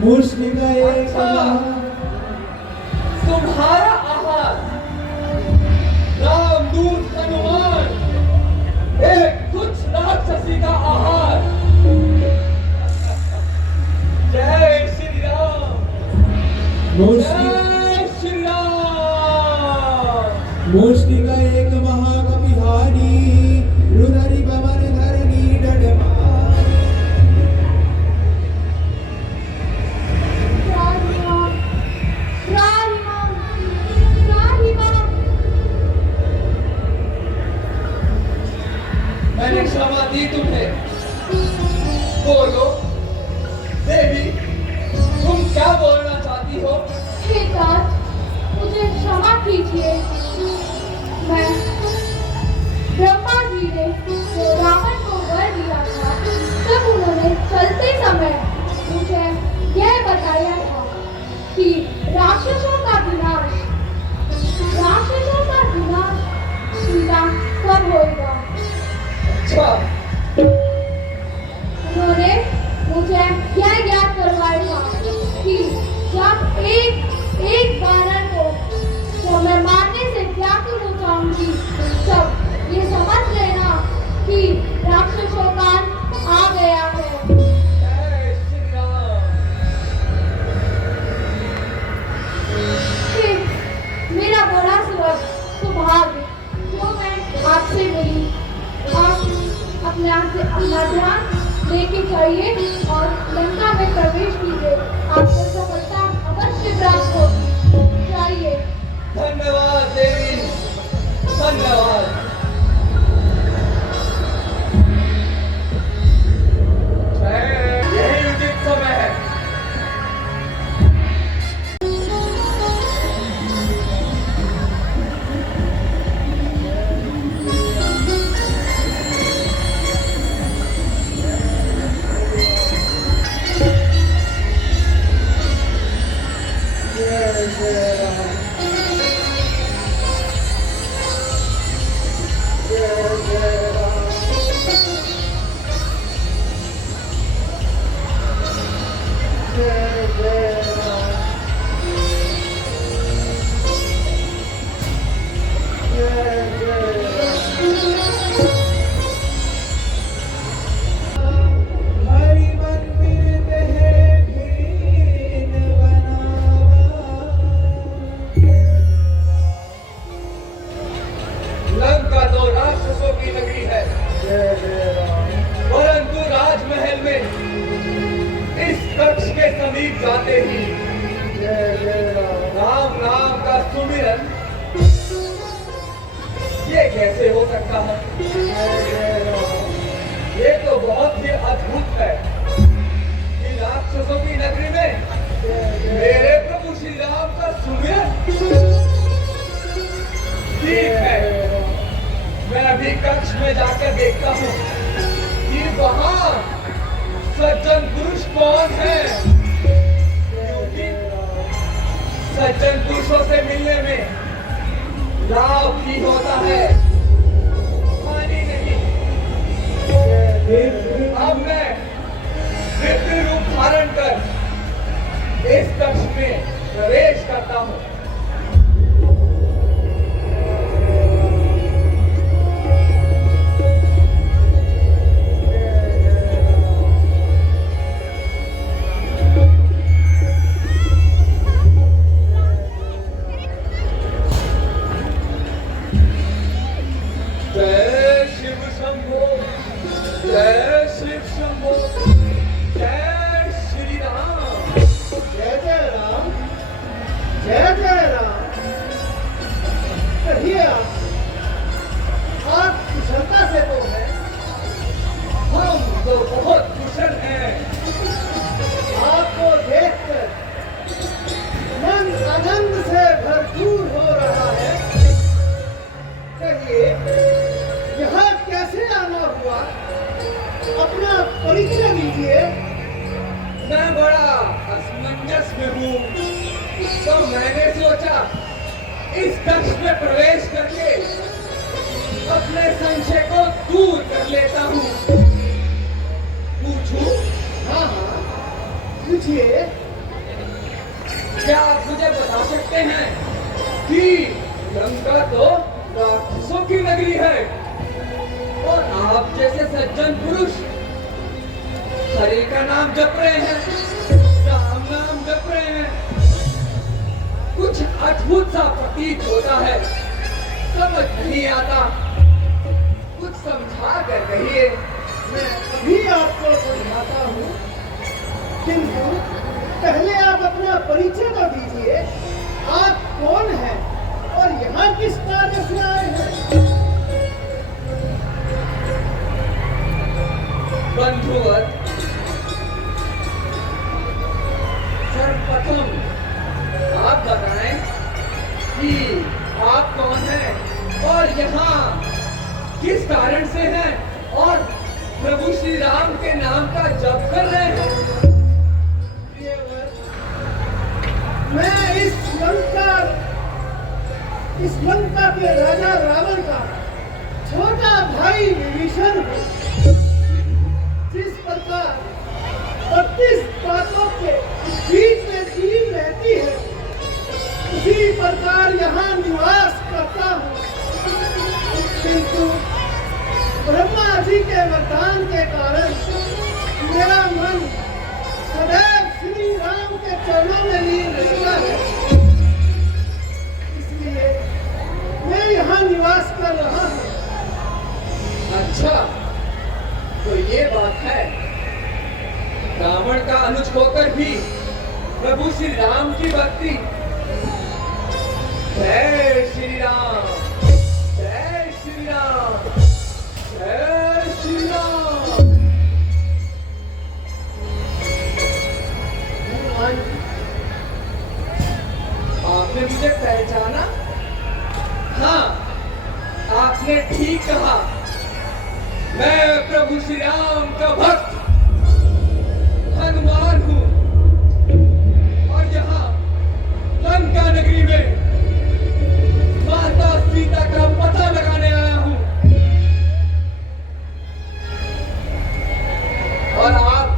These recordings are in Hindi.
मुष्टिका एक अच्छा, तुम्हारा आहार रामदूत हनुमान एक तुच्छ राक्षसी का आहार। जय श्री राम, जय श्री राम। मुष्टिका एक महाकपिहारी रुदरी पवन धरनी डडमारी। मैंने क्षमा दी तुम्हें। बोलो देवी, तुम क्या बोलना चाहती हो? हे तात, मुझे क्षमा कीजिए। मैं ब्रह्मा जी ने जो रावण को वर दिया था, तब उन्होंने चलते समय मुझे यह बताया था कि राक्षसों का विनाश सीता कब होगा। अच्छा, उन्होंने मुझे यह याद करवाया था कि जब एक वानर को तो मैं मारने से व्याकुल हो जाऊंगी, तब ये समझ लेना कि राक्षसों का अंत आ गया है। जय श्री राम। हे मेरा बड़ा सौभाग्य जो मैं आपसे मिली। आप अपना ध्यान लेके जाइए और लंका में प्रवेश कीजिए। आपको सफलता अवश्य प्राप्त होगी। जाइए। धन्यवाद देवी, धन्यवाद। यही उचित समय है। हरि मंदिर में भीन बनावा। लंका तो राक्षसों की नगरी है, परंतु राजमहल में इस कक्ष के समीप जाते ही राम नाम का सुमिरन, ये कैसे हो सकता है? ये तो बहुत ही अद्भुत है कि राक्षसों की नगरी में मेरे प्रभु श्री राम का सुमिरन। ठीक है, मैं अभी कक्ष में जाकर देखता हूँ कि वहां सज्जन पुरुष कौन है, क्योंकि सज्जन पुरुषों से मिलने में लाभ भी होता है, हानि नहीं। अब मैं विप्र रूप धारण कर इस कक्ष में प्रवेश करता हूँ। जय शिव शंभो, जय शिव शंभो, जय श्री राम। जय जय राम, जय जय राम। कहिए आप कुशलता से तो है। हम तो बहुत कुशल हैं। आपको देखकर मन आनंद से भरपूर हो रहा है। कहिए यहाँ कैसे आना हुआ, अपना परिचय दीजिए। मैं बड़ा असमंजस में हूँ, तो मैंने सोचा इस कक्ष में प्रवेश करके अपने संशय को दूर कर लेता हूँ। पूछूं? हाँ हाँ, पूछिए। क्या आप मुझे बता सकते हैं कि लंका तो राक्षसों की नगरी है और आप जैसे सज्जन पुरुष हरि का नाम जप रहे हैं, राम नाम जप रहे हैं, कुछ अद्भुत सा प्रतीत होता है, समझ नहीं आता, कुछ समझा कर कहिए। मैं अभी आपको समझाता हूँ, किंतु पहले आप अपना परिचय तो दीजिए। आप कौन हैं और यहाँ किस कार्य से आए हैं? बंधुवत, सर्वप्रथम आप बताएं कि आप कौन हैं और यहाँ किस कारण से हैं और प्रभु श्री राम के नाम का जप कर रहे हैं। प्रियवर, मैं इस लंका के राजा रावण का छोटा भाई विभीषण हूँ। जिस प्रकार 32 बातों के बीच में जीव रहती है, उसी प्रकार यहाँ निवास करता हूँ। किंतु ब्रह्मा जी के वरदान के कारण मेरा मन सदैव श्री राम के चरणों में लीन रहता है, इसलिए मैं यहाँ निवास कर रहा हूँ। अच्छा, तो ये बात है, रावण का अनुज होकर भी प्रभु श्री राम की भक्ति। जय श्री राम, जय श्री राम, जय श्री राम। आपने मुझे पहचाना? हाँ, आपने ठीक कहा, मैं प्रभु श्री राम का भक्त हनुमान हूँ और यहाँ लंका नगरी में माता सीता का पता लगाने आया हूँ। और आप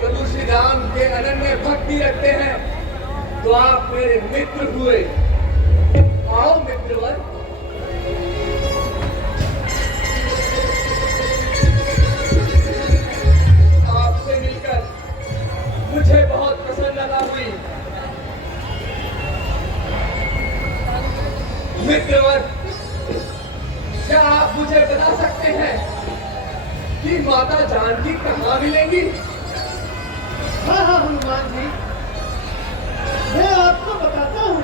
प्रभु श्री राम के अनन्य भक्ति रखते हैं तो आप मेरे मित्र हुए। आओ मित्रवर, मुझे बहुत प्रसन्नता हुई। मित्रवर, क्या आप मुझे बता सकते हैं कि माता जानकी कहाँ मिलेंगी? हाँ हाँ हनुमान जी, मैं आपको बताता हूँ,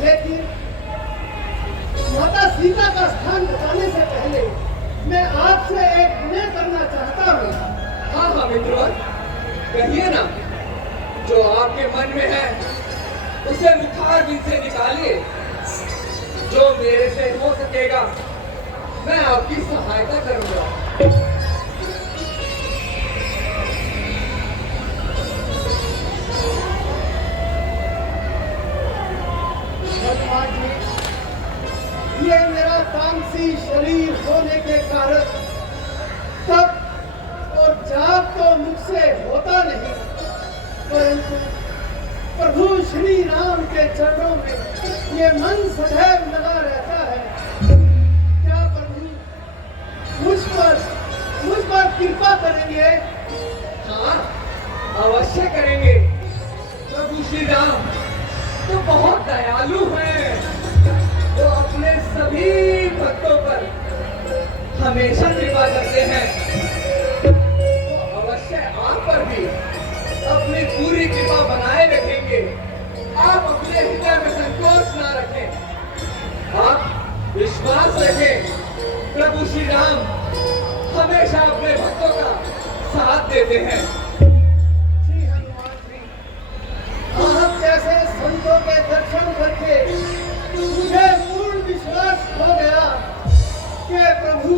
लेकिन माता सीता का स्थान बताने से पहले मैं आपसे एक विनय करना चाहता हूँ। हाँ हाँ मित्रवर, कहिए ना, जो आपके मन में है उसे मुखारबिंद से निकालिए। जो मेरे से हो सकेगा मैं आपकी सहायता करूंगा। भगवान जी, ये मेरा तामसी शरीर होने के कारण तब और जाप तो मुझसे होता नहीं, परंतु प्रभु श्री राम के चरणों में ये मन सदैव लगा रहता है। क्या प्रभु मुझ पर कृपा करेंगे? हाँ, अवश्य करेंगे। प्रभु श्री राम तो बहुत दयालु हैं, वो अपने सभी भक्तों पर हमेशा कृपा करते हैं। आप पर भी अपनी पूरी कृपा बनाए रखेंगे। आप अपने हृदय में संकोच ना रखें, आप विश्वास रखें। प्रभु श्री राम हमेशा अपने भक्तों का साथ देते हैं। श्री हनुमान जी, आप जैसे संतों के दर्शन करके मुझे पूर्ण विश्वास हो गया कि प्रभु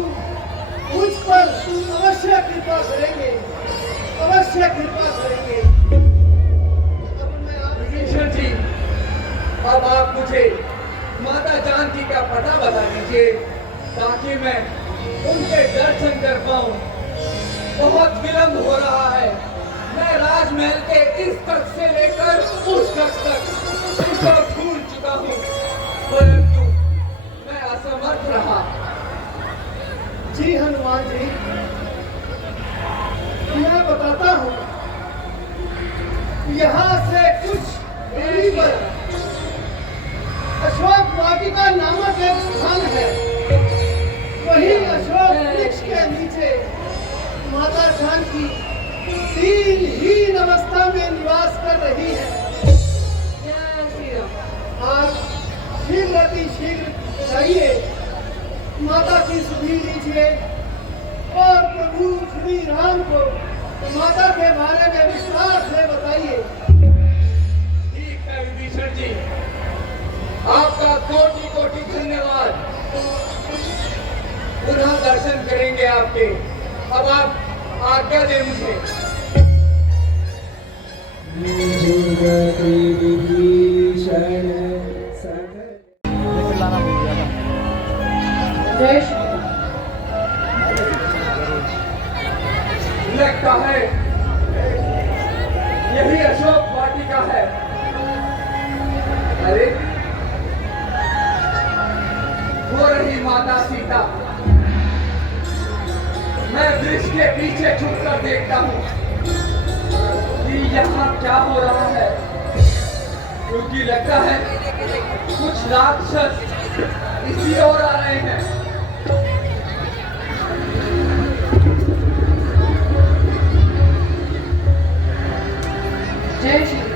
मुझ पर अवश्य कृपा करेंगे, अवश्य कृपा करेंगे। अब मैं विभीषण जी, अब आप मुझे माता जानकी का पता बता दीजिए ताकि मैं उनके दर्शन कर पाऊं। बहुत विलंब हो रहा है, मैं मैं राजमहल के इस कक्ष से लेकर उस कक्ष तक उनको ढूंढ चुका हूँ, परंतु मैं असमर्थ रहा। जी हनुमान जी, मैं बताता हूँ। यहाँ से कुछ दूरी पर अशोक वाटिका नामक एक स्थान है। वही अशोक वृक्ष के नीचे माता जानकी दीनहीन अवस्था में निवास कर रही है। आप शीघ्र जाइए, माता की सुधि लीजिए और प्रभु श्री राम को माता के बारे में विस्तार से बताइए। ठीक है विभीषण जी, आपका कोटि कोटि धन्यवाद। पुनः दर्शन करेंगे आपके। अब आप आज्ञा दें मुझे। जय श्री लगता है यही अशोक वाटिका है। अरे हो रही माता सीता, मैं वृक्ष के पीछे छुप कर देखता हूँ कि यहाँ क्या हो रहा है, क्योंकि लगता है कुछ राक्षस इसी ओर आ रहे हैं। जय श्री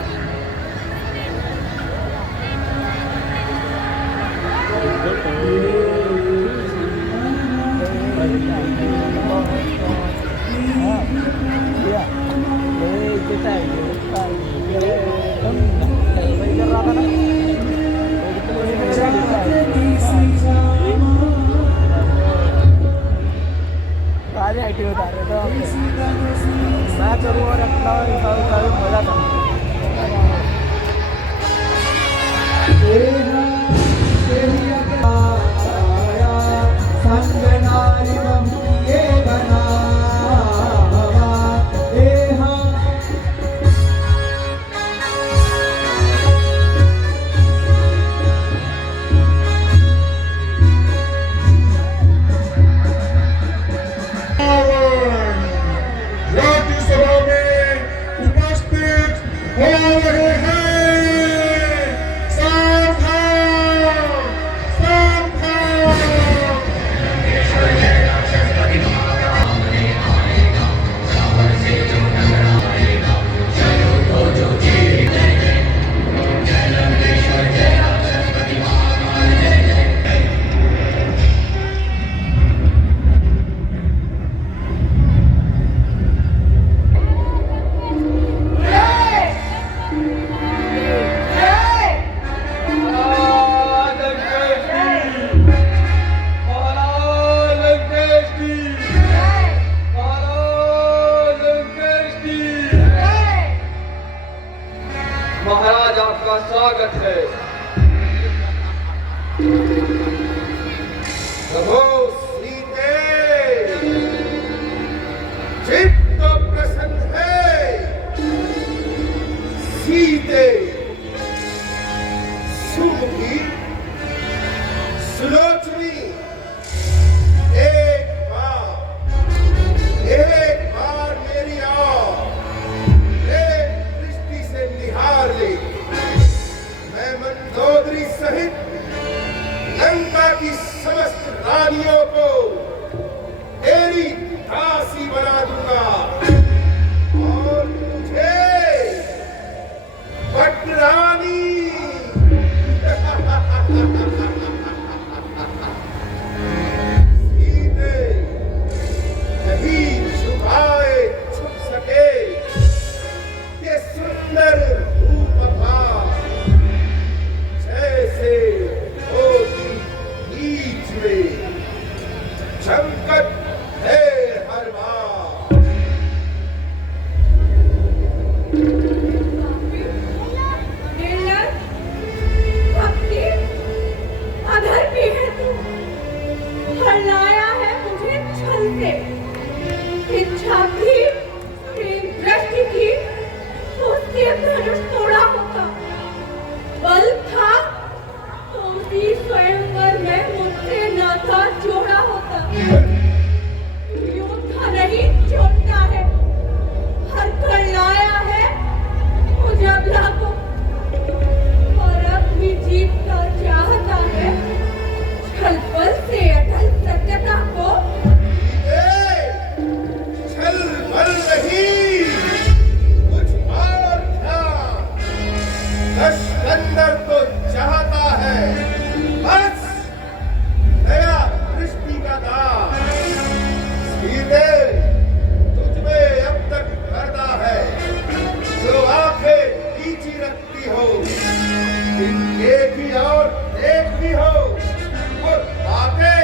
एक्टिव बता रहे तो मैं करूँ और अपना मजा था। राज्यसभा में उपस्थित हो रहे हैं। सावधान, सावधान। पर नहीं, कुछ और था। लश्कंदर तो चाहता है बस नया दृष्टि का दाग। सीधे तुझ में अब तक पर्दा है, जो आंखें नीची रखती हो, देखी और देखती हो, और बातें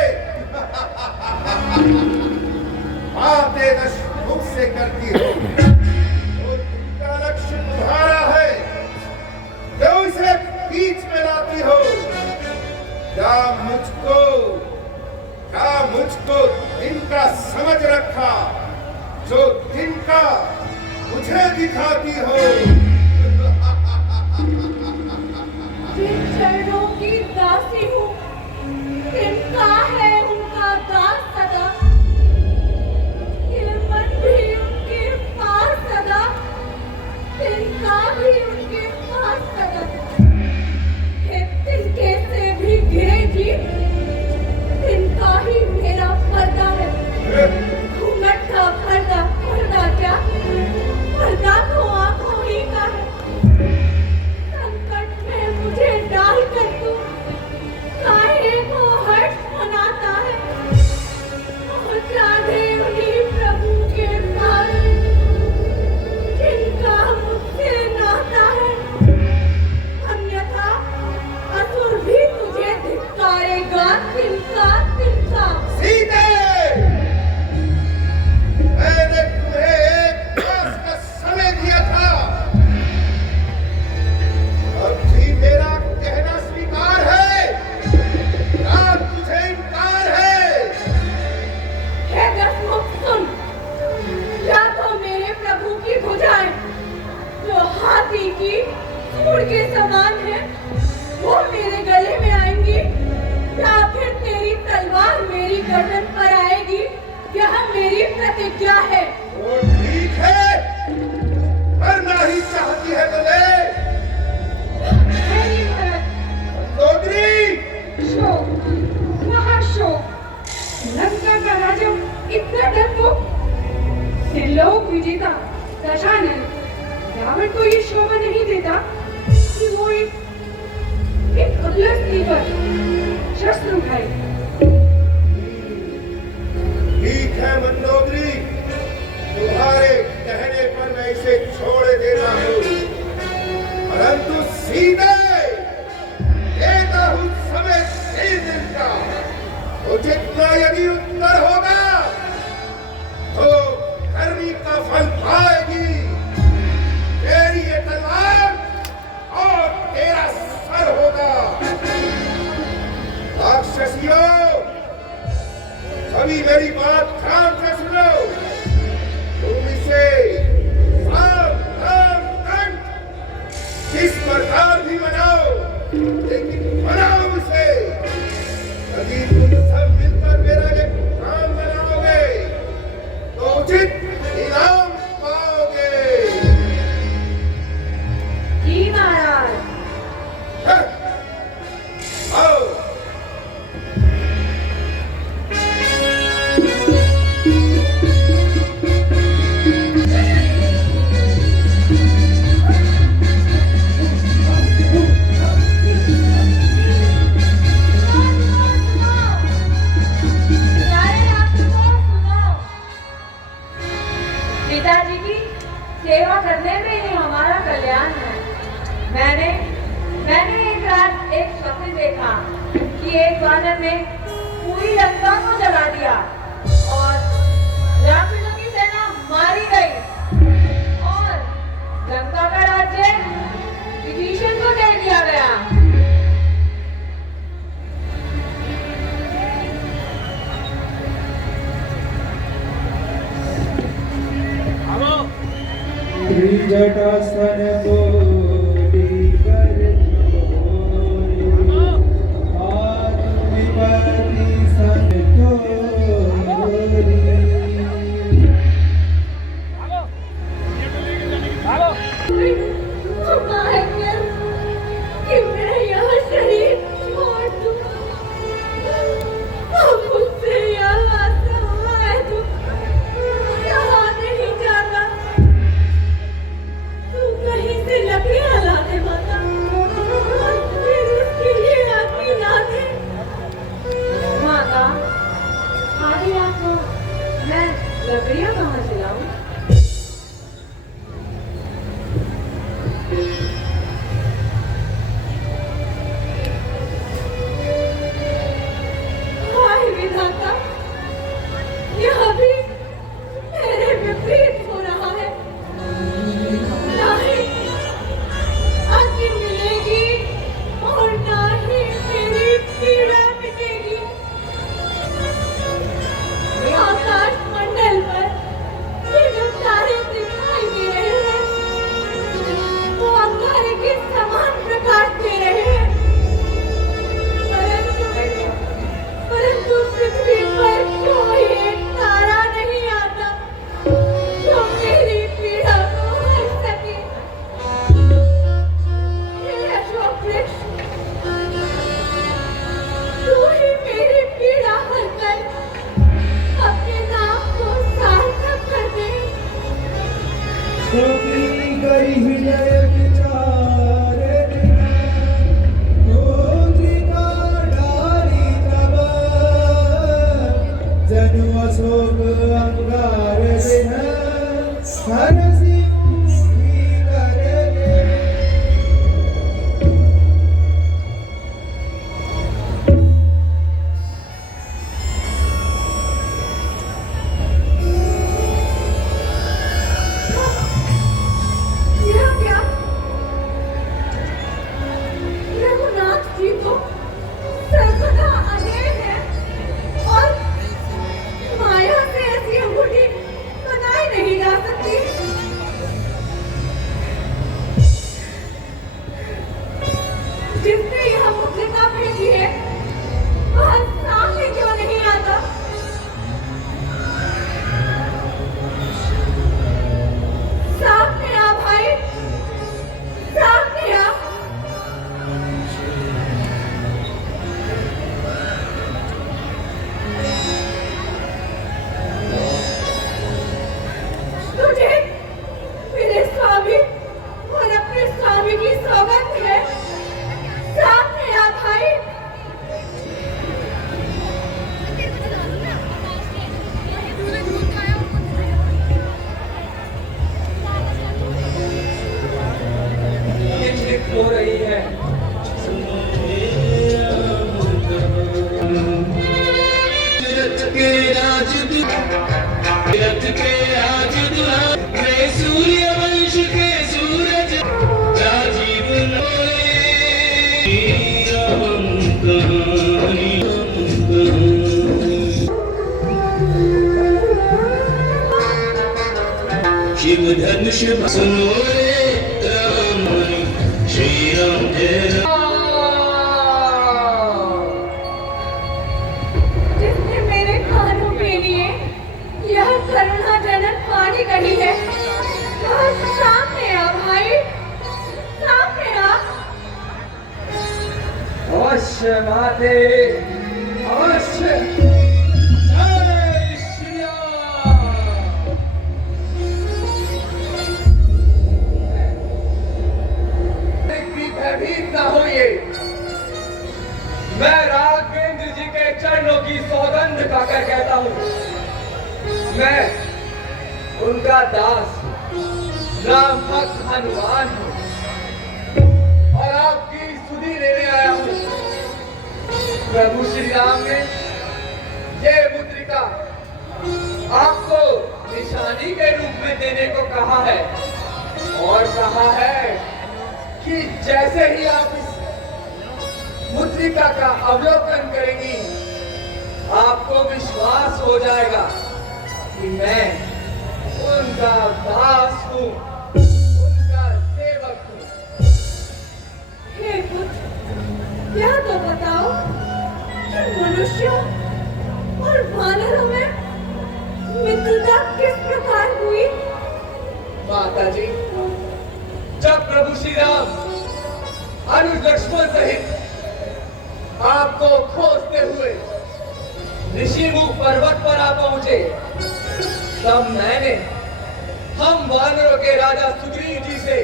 मुख से करती हो। तो जिनका लक्ष्य तुम्हारा है, जो इसे बीच में लाती हो, क्या मुझको दिन का समझ रखा, जो दिन का मुझे दिखाती हो। जिन चरणों की दासी हूँ, तिनका है उनका दास सदा। ये मन भी उनके पास सदा, तिनका भी उनके पास सदा। हे तिनके से भी घिरे जी, तिनका ही मेरा पर्दा है। घूंघट का पर्दा, पर्दा क्या, पर्दा तो आंखों ही का है। संकट में मुझे डाल कर तू काहे को हर्ष मनाता है। पहुंचा दे उन्हीं प्रभु के पास, जिनका मुझसे नाता है। अन्यथा असुर भी तुझे धिक्कारेगा, तिनका तिनका। सीते, मैंने तुम्हें एक मास का समय दिया था, अब भी मेरा कहना स्वीकार है या तुझे इनकार है? हे दसमुख सुन, या तो मेरे प्रभु की भुजाएं जो हाथी की सूंड के समान है, वो मेरे गले में आएंगी, या फिर तेरी तलवार मेरी गर्दन पर आएगी। यह मेरी प्रतिज्ञा है। तो ठीक है, मरना ही चाहती है तो ले। मेरी भरत, मंदोदरी, शोक, महाशोक, लंका का राजा इतना डरपोक, त्रिलोक विजेता दशानन, रावण को ये शोभा नहीं देता कि वो एक अबला स्त्री पर शस्त्र उठाए। ठीक है मंदोदरी, तुम्हारे कहने पर मैं इसे छोड़ देता हूँ, परंतु सीधे देता हूँ समय 3 दिन का। तो जितना यदि उत्तर होगा तो करनी का फल पाएगी। तेरी ये तलवार और तेरा सर होगा। राक्षसियों, सभी मेरी बात ध्यान से सुनो। तुम इसे सावधान कंठ जिस प्रकार भी बनाओ, लेकिन बनाओ इसे। यदि तुम सब मिलकर मेरा ये काम बनाओगे तो उचित इनाम पाओगे। जी महाराज। आओ। पिताजी की सेवा करने में ही हमारा कल्याण है। मैंने एक रात एक स्वप्न देखा कि एक वानर ने पूरी लंका को जला दिया और राक्षसों की सेना मारी गई और लंका का राज्य विभीषण को दे दिया गया। जटासन बोली कर आत्मविपति सन तोरी। कि मैं यह शरीर छोड़ दूं, अब मुझसे यह असहाय दुख सहा नहीं जाता। लकड़ियाँ कहाँ से लाऊं? हाय विधाता, यह भी मेरे विपरीत हो रहा है। ना ही अग्नि मिलेगी और ना ही मेरी पीड़ा मिटेगी। आकाश मंडल पर ये जो तारे दिखाई दे रहे हैं वो अंगारे के समान प्रकाश दे रहे हैं, परंतु पृथ्वी पर कोई एक तारा नहीं आता जो मेरी पीड़ा को हर सके। हे अशोक वृक्ष, तू ही मेरी पीड़ा हर कर अपने नाम को सार्थक कर दे। सोपी गई हृदय विचार मुद्रिका डाली तब जनु अशोक अंगार दिन हर सिंह कर दे। यह क्या? रघुनाथ जी तो सर्वदा अजय है और माया से ऐसी अंगूठी बनाई नहीं जा सकती। जिसने यह मुद्रिका भेजी है वह सामने क्यों नहीं आता? सामने आ भाई, सामने आ। तुझे मेरे स्वामी और अपने स्वामी की सौगंध है, सामने आ भाई। निश्चित हो रही है। सूर्यवंश के सूरज राजीव शिव धनुष सुनो रे राम श्री राम जय जिसने मेरे कानों के लिए यह करुणाजनक वाणी कही है वह सामने आ भाई, सामने आ। अवश्य माते, अवश्य। जय श्री राम। भी भयभीत न होइए। मैं राघवेंद्र जी के चरणों की सौगंध खाकर कहता हूँ, मैं उनका दास राम भक्त हनुमान हूँ और आपकी सुधि लेने आया हूँ। प्रभु श्री राम ने ये मुद्रिका आपको निशानी के रूप में देने को कहा है और कहा है कि जैसे ही आप इस मुद्रिका का अवलोकन करेंगी आपको विश्वास हो जाएगा कि मैं उनका दास हूँ, उनका सेवक हूँ। हे पुत्र, यह तो बताओ कि मनुष्यों और वानरों में मित्रता किस प्रकार हुई? माता जी, जब प्रभु श्री राम अनुज लक्ष्मण सहित आपको खोजते हुए ऋषिमुख पर्वत पर आ पहुंचे तब मैंने हम वानरों के राजा सुग्रीव जी से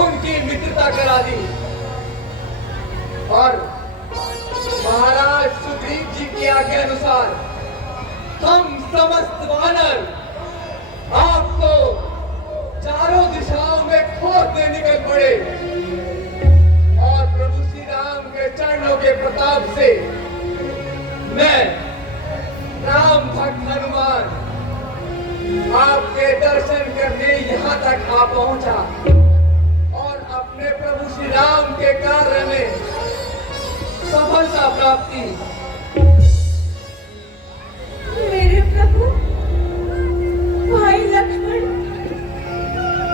उनकी मित्रता करा दी और महाराज सुग्रीव जी की आज्ञा अनुसार हम समस्त वानर मैं राम भक्त हनुमान आपके दर्शन करने यहाँ तक आ पहुंचा और अपने प्रभु श्री राम के कार्य में सफलता प्राप्ति। मेरे प्रभु भाई लक्ष्मण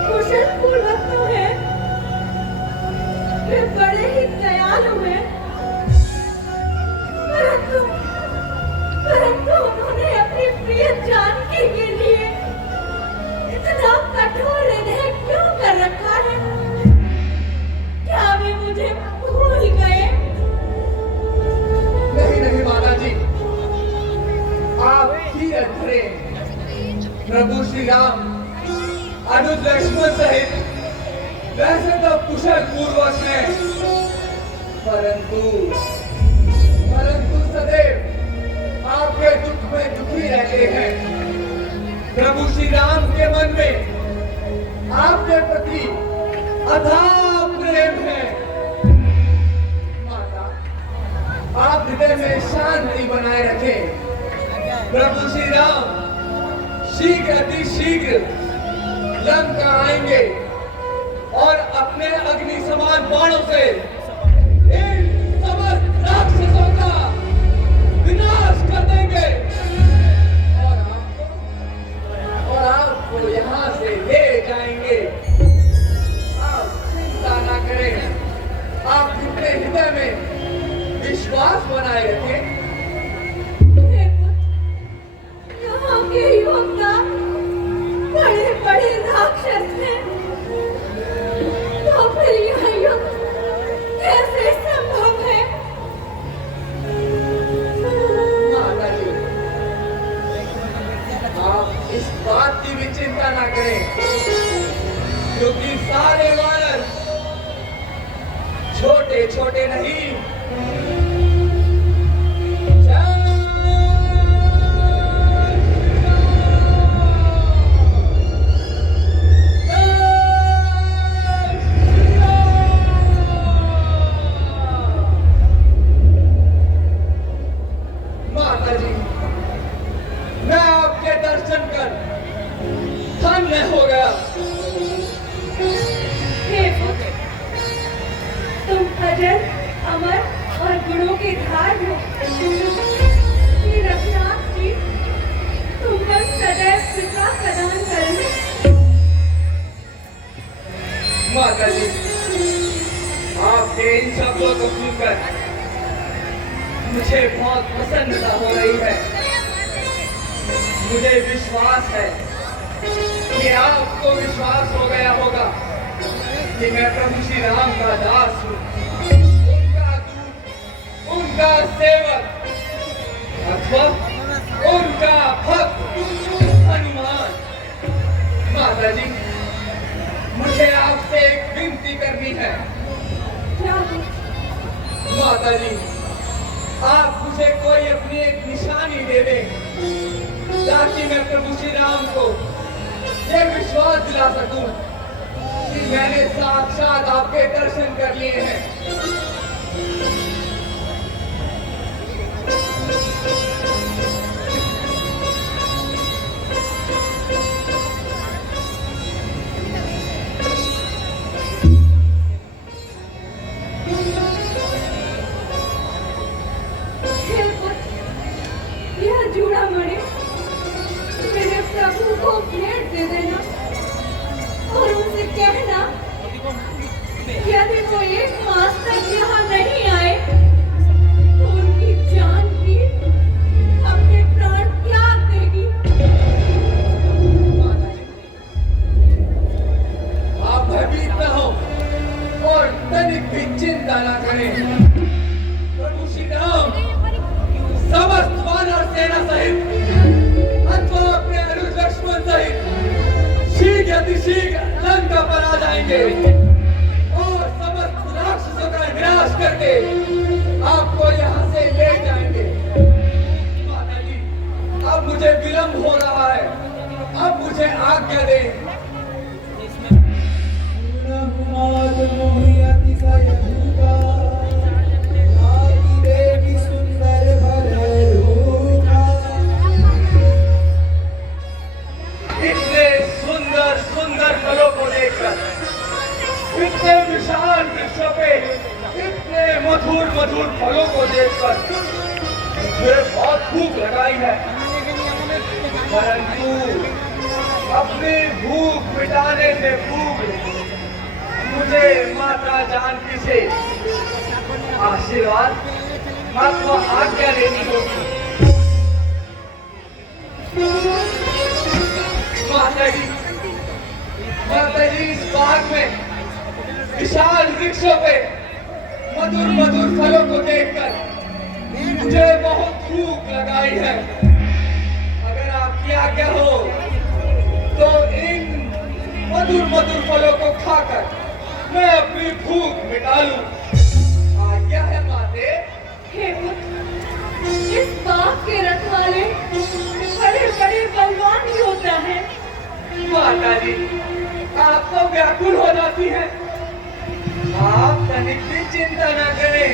कुशल पूर्वक तो है, वे बड़े ही दयालु हैं, परंतु उन्होंने अपनी प्रिय जानकी के लिए इतना कठोर हृदय क्यों कर रखा है? क्या वे मुझे भूल गए? नहीं माता जी, आप धीरज धरें। प्रभु श्री राम अनुज लक्ष्मण सहित वैसे तो कुशल पूर्वक हैं, परंतु सदैव आपके दुख में दुखी रहते हैं। प्रभु श्री राम के मन में आपके प्रति अथाह प्रेम है। माता, आप हृदय में शांति बनाए रखें। प्रभु श्री राम शीघ्र अति शीघ्र लंका आएंगे और अपने अग्नि समान बाणों से इन समस्त राक्षसों का विनाश कर देंगे और आपको यहाँ से ले जाएंगे। आप चिंता ना करें, आप अपने हृदय में विश्वास बनाए रखें। यहाँ के योद्धा बड़े राक्षस हैं, तो फिर यह युद्ध कैसे संभव है? माता जी, आप इस बात की भी चिंता ना करें, क्योंकि सारे वानर छोटे छोटे नहीं, हो गया। हे पुत्र, तुम अजर अमर और गुणों के धार हो। श्री रघुनाथ जी तुम पर सदैव कृपा प्रदान करें। माता जी, आपके इन शब्दों को सुनकर मुझे बहुत प्रसन्नता हो रही है। मुझे विश्वास है कि आपको विश्वास हो गया होगा कि मैं प्रभु श्री राम का दास हूँ, उनका दूत, उनका सेवक अथवा उनका भक्त हनुमान। माता जी, मुझे आपसे एक विनती करनी है। माता जी, आप मुझे कोई अपनी एक निशानी दे दें ताकि मैं प्रभु श्री राम को ये विश्वास दिला सकूं कि मैंने साक्षात आपके दर्शन कर लिए हैं। यह चूड़ामणि मेरे प्रभु को भेंट दे देना और उनसे कहना यदि वो 1 मास तक यहाँ नहीं आए तो उनकी जान की अपने प्राण त्याग देगी। आप भयभीत न हो और तनिक भी चिंता न करें। प्रभु श्री राम समस्त वानर सेना सहित अथवा अपने अनुज लक्ष्मण सहित शीघ्र अतिशीघ्र लंका पर आ जाएंगे और समस्त राक्षसों का विनाश करके आपको यहाँ से ले जाएंगे। माता जी, अब मुझे विलंब हो रहा है, अब मुझे आज्ञा दें। देवी सुंदर भरे इतने सुंदर सुंदर फलों को देखकर, इतने विशाल वृक्षों पे इतने मधुर मधुर फलों को देखकर मुझे बहुत भूख लगाई है, परंतु अपनी भूख मिटाने से भूख मुझे माता जानकी से आशीर्वाद अथवा आज्ञा लेनी होगी। माता जी इस बाग में विशाल वृक्षों पे मधुर मधुर फलों को देखकर मुझे बहुत भूख लगाई है। अगर आपकी आज्ञा हो तो इन मधुर मधुर फलों को खाकर मैं अपनी भूख मिटा लूं। आज्ञा है माते। हे पुत्र, इस बाग के रखवाले बड़े बड़े बलवान ही होता है। माता जी आप तो व्याकुल हो जाती हैं। आप तनिक भी चिंता न करें,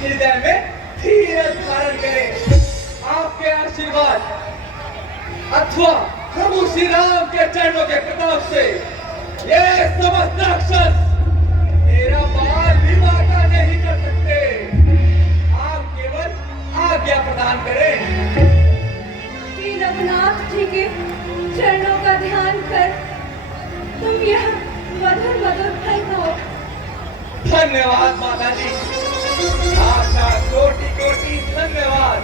हृदय में धीरज धारण करें। आपके आशीर्वाद अथवा प्रभु श्री राम के चरणों के प्रताप से ये समस्त राक्षस मेरा बाल भी बाका नहीं कर सकते। आप केवल आज्ञा प्रदान करें। श्री रघुनाथ जी के चरणों का ध्यान कर तुम यह मधुर मधुर फल खाओ। धन्यवाद माता जी, आपका कोटि कोटि धन्यवाद।